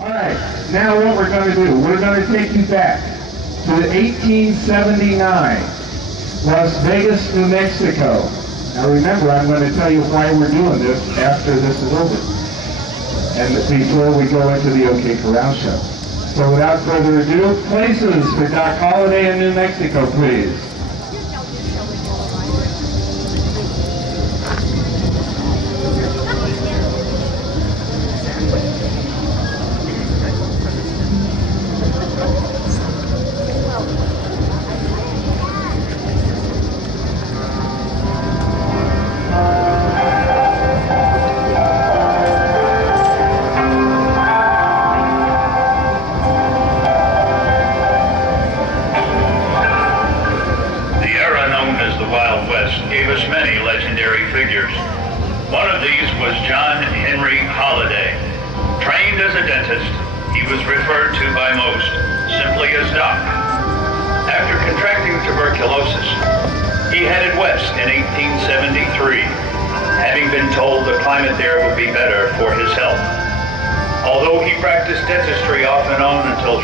All right, now what we're going to do, we're going to take you back to 1879, Las Vegas, New Mexico. Now remember, I'm going to tell you why we're doing this after this is over, and before we go into the OK Corral show. So without further ado, places for Doc Holiday in New Mexico, please.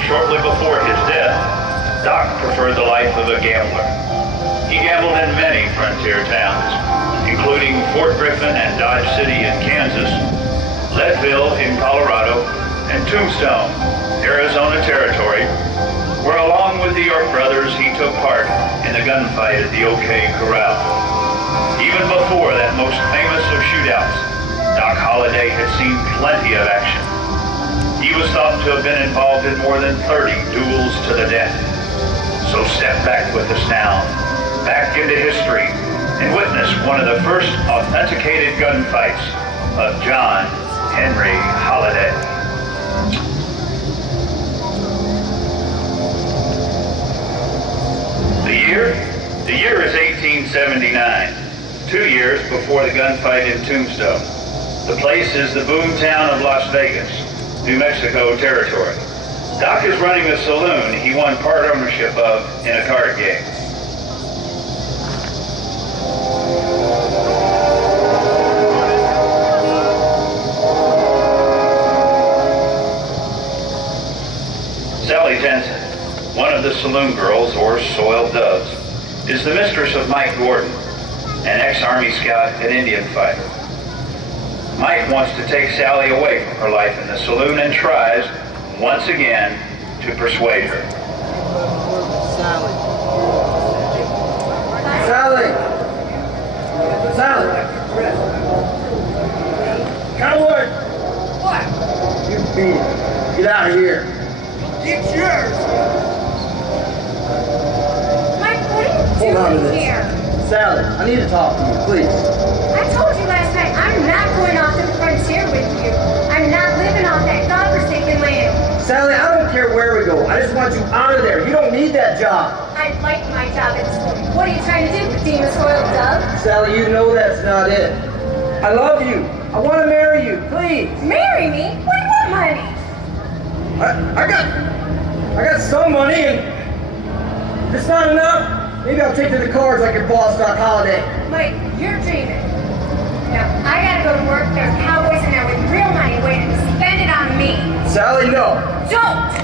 Shortly before his death, Doc preferred the life of a gambler. He gambled in many frontier towns, including Fort Griffin and Dodge City in Kansas, Leadville in Colorado, and Tombstone, Arizona Territory, where along with the York brothers he took part in the gunfight at the OK Corral. Even before that most famous of shootouts, Doc Holiday had seen plenty of action. He was thought to have been involved in more than 30 duels to the death. So step back with us now, back into history, and witness one of the first authenticated gunfights of John Henry Holiday. The year is 1879, 2 years before the gunfight in Tombstone. The place is the boomtown of Las Vegas, New Mexico territory. Doc is running a saloon he won part ownership of in a card game. Sally Jensen, one of the saloon girls, or soiled doves, is the mistress of Mike Gordon, an ex-Army scout and Indian fighter. Mike wants to take Sally away from her life in the saloon and tries, once again, to persuade her. Sally! Coward! What? You beat it. Get out of here. Get yours! Mike, what are you Hold on to doing this. here? Sally, I need to talk to you, please. I told you last night, I'm not going off to the frontier with you. I'm not living off that godforsaken land. Sally, I don't care where we go. I just want you out of there. You don't need that job. I like my job at school. What are you trying to do, redeem a soiled dove? Sally, you know that's not it. I love you. I want to marry you. Please. Marry me? What do you want, money? I got some money, and if it's not enough, maybe I'll take to the cards like your boss, Doc Holiday. Mike, you're dreaming. Now, I gotta go to work. There's cowboys in there with real money waiting to spend it on me. Sally, no. Don't!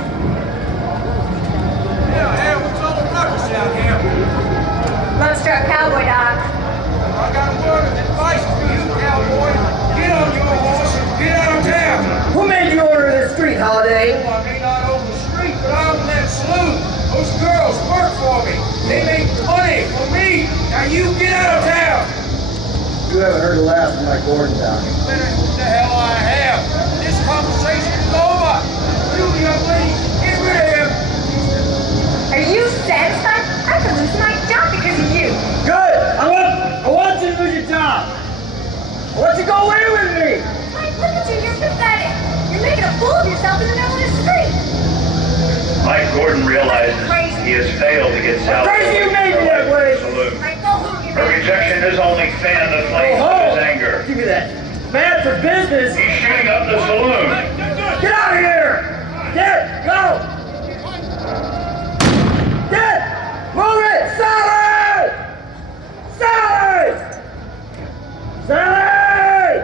Yeah, what's all the ruckus out here? Lone Star Cowboy, Doc. I got a word of advice for you, cowboy. Get on your horse and get out of town. Who made you order this street, Holiday? Oh, I may not own the street, but I own that saloon. Those girls work for me. They make money for me. Now you get out of town. You haven't heard the last of my Gordon down. Better what the hell I have. This conversation is over. You young lady, get rid of him. Are you satisfied? I could lose my job because of you. Good. I want you to lose your job. I want you to go away with me. Mike, look at you. You're pathetic. You're making a fool of yourself in the middle of the street. Mike Gordon realizes he has failed to get Sally Crazy you made me that way. saloon. Mike, go home. Her rejection has only fanned the flames of his anger. Give me that. Mad for business. He's shooting up the saloon. Get out of here. Get. Go. Get. Move it. Sally. Sally. Sally.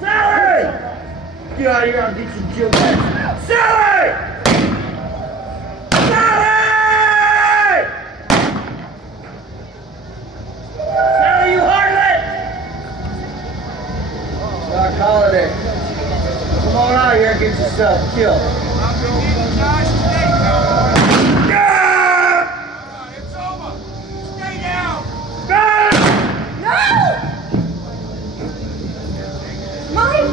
Sally. Get out of here, I'll get you killed. Sally! Sally! Sally, you harlot! Doc Holiday. Come on out here and get yourself killed. I'm gonna need to die today, cowboy. It's over. Stay down. No! Mike!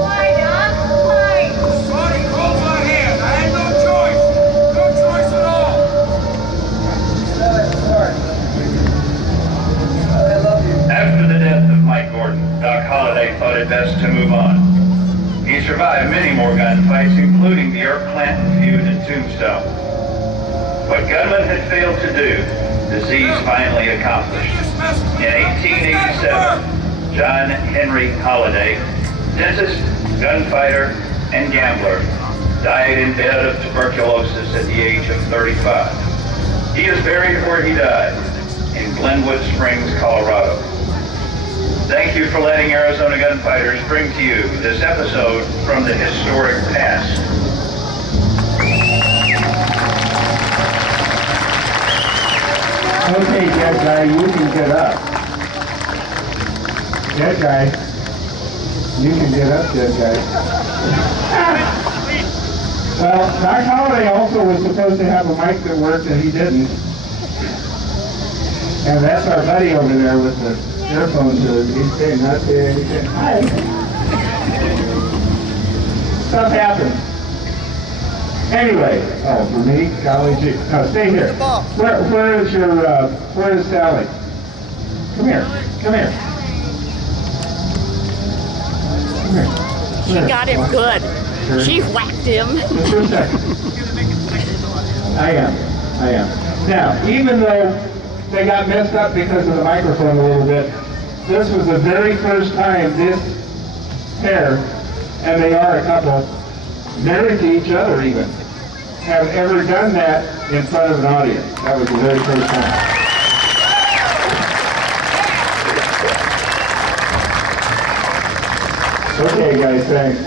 Why, Doc? Why? Sorry, close my hand. I had no choice. No choice at all. Sorry. I love you. After the death of Mike Gordon, Doc Holiday thought it best to move on. He survived many more gunfights, including the Earp Clanton feud in Tombstone. What gunmen had failed to do, disease finally accomplished. In 1887, John Henry Holiday, dentist, gunfighter, and gambler, died in bed of tuberculosis at the age of 35. He is buried where he died, in Glenwood Springs, Colorado. Thank you for letting Arizona Gunfighters bring to you this episode from the historic past. Okay, dead guy, you can get up. Dead guy, you can get up, dead guy. Well, Doc Holiday also was supposed to have a mic that worked and he didn't. And that's our buddy over there with the earphones. He's saying not saying anything. Hi. Stuff happens. Anyway, oh, for me, golly gee. No, stay here. Where is Sally? Come here. Come here. Come here. She got him good. She whacked him. Just for a second. I am. Now, even though they got messed up because of the microphone a little bit, this was the very first time this pair, and they are a couple, married to each other even, have ever done that in front of an audience. That was the very first time. Okay, guys, thanks.